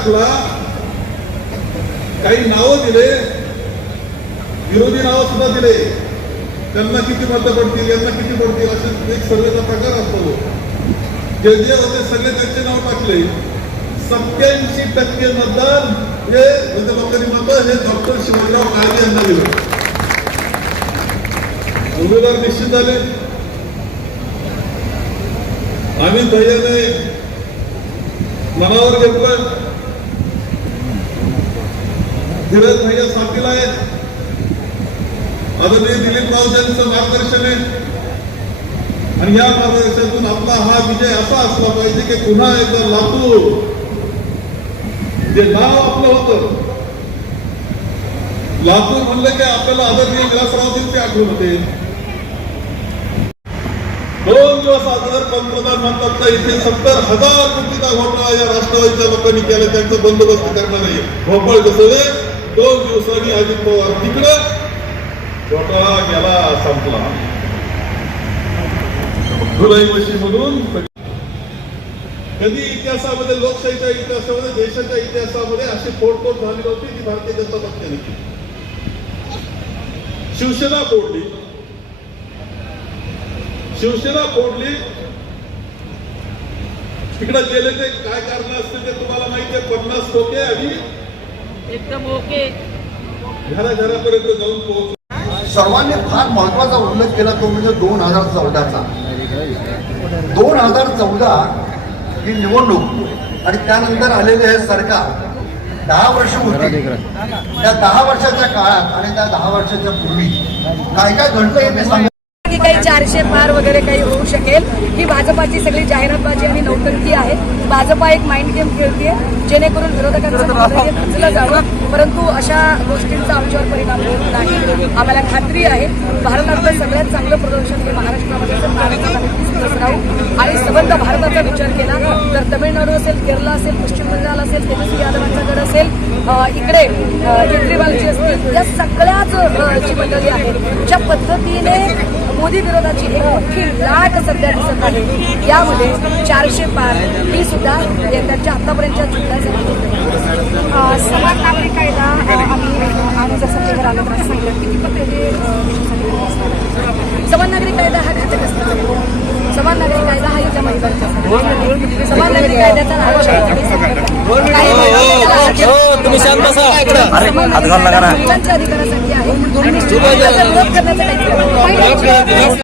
टाकला. काही नावं दिले. विरोधी नावं सुद्धा दिले. त्यांना किती मतं पडतील यांना किती पडतील असे एक सर्वेचा प्रकार असतो. जे जे होते सगळे त्यांचे नाव टाकले. सत्याऐंशी टक्के मतदान हे म्हणजे लोकांनी मतं हे डॉक्टर शिवाजीराव काळे यांना दिलं. उमेदवार निश्चित झाले. आम्ही धैर्याने मनावर घेतलं. धीरज भैया साथीला आहेत. आदरणीय दिलीप राव मार्गदर्शन आहे. आणि या मार्गदर्शनातून आपला हा विजय असा असला पाहिजे की पुन्हा एकदा लातूर जे नाव आपलं होतं लातूर म्हणलं की आपल्याला आदरणीय विलासरावजींची आठवण होते. दोन दिवस अगोदर पंतप्रधान म्हणतात इथे सत्तर हजार कोटीचा घोटाळा या राष्ट्रवादीच्या लोकांनी केला त्यांचा बंदोबस्त करणार नाही भोपाळ कसं दोन दिवसांनी अजित पवार तिकडं. स्वतः गेला संपला. जुलै मधून कधी इतिहासामध्ये लोकशाहीच्या इतिहासामध्ये देशाच्या इतिहासामध्ये अशी फोडतोड झाली नव्हती ती भारतीय जनता पक्षाने केली. शिवसेना फोडली. शिवसेना फोडली. तिकडे गेले ते काय कारण असतील ते तुम्हाला माहिती आहे. पन्नास टोके आणि एकदम ओके. घराघरापर्यंत जाऊन पोहोच सर्वांनी फार महत्त्वाचा उल्लेख केला तो म्हणजे दोन हजार चौदाचा. दोन हजार चौदा ही निवडणूक आणि त्यानंतर आलेले हे सरकार दहा वर्ष होती. त्या दहा वर्षाच्या काळात आणि त्या दहा वर्षाच्या पूर्वी काय काय घडलं हे मी सांग काही चारशे पार वगैरे काही होऊ शकेल. ही भाजपाची सगळी जाहिरातबाजी आणि नौटंकी आहे. भाजपा एक माइंड गेम खेळते जेणेकरून विरोधकांचं जावं. परंतु अशा गोष्टींचा आमच्यावर परिणाम होत नाही. आम्हाला खात्री आहे भारतातलं सगळ्यात चांगलं प्रदर्शन हे महाराष्ट्रामध्ये आणि संबंध भारताचा विचार केला तमिळनाडू असेल केरळ असेल पश्चिम बंगाल असेल तेजस्वी यादवांचा गड असेल इकडे केजरीवालची असतील या सगळ्याच जी मंडळी आहे ज्या पद्धतीने मोदी विरोधाची एक मोठी लाट सध्या दिसत आहे यामध्ये चारशे पार ही सुद्धा त्यांच्या आतापर्यंतच्या जिल्ह्यासाठी कायद्याचा तुम्ही शांत बसा. अधिकारासाठी आहे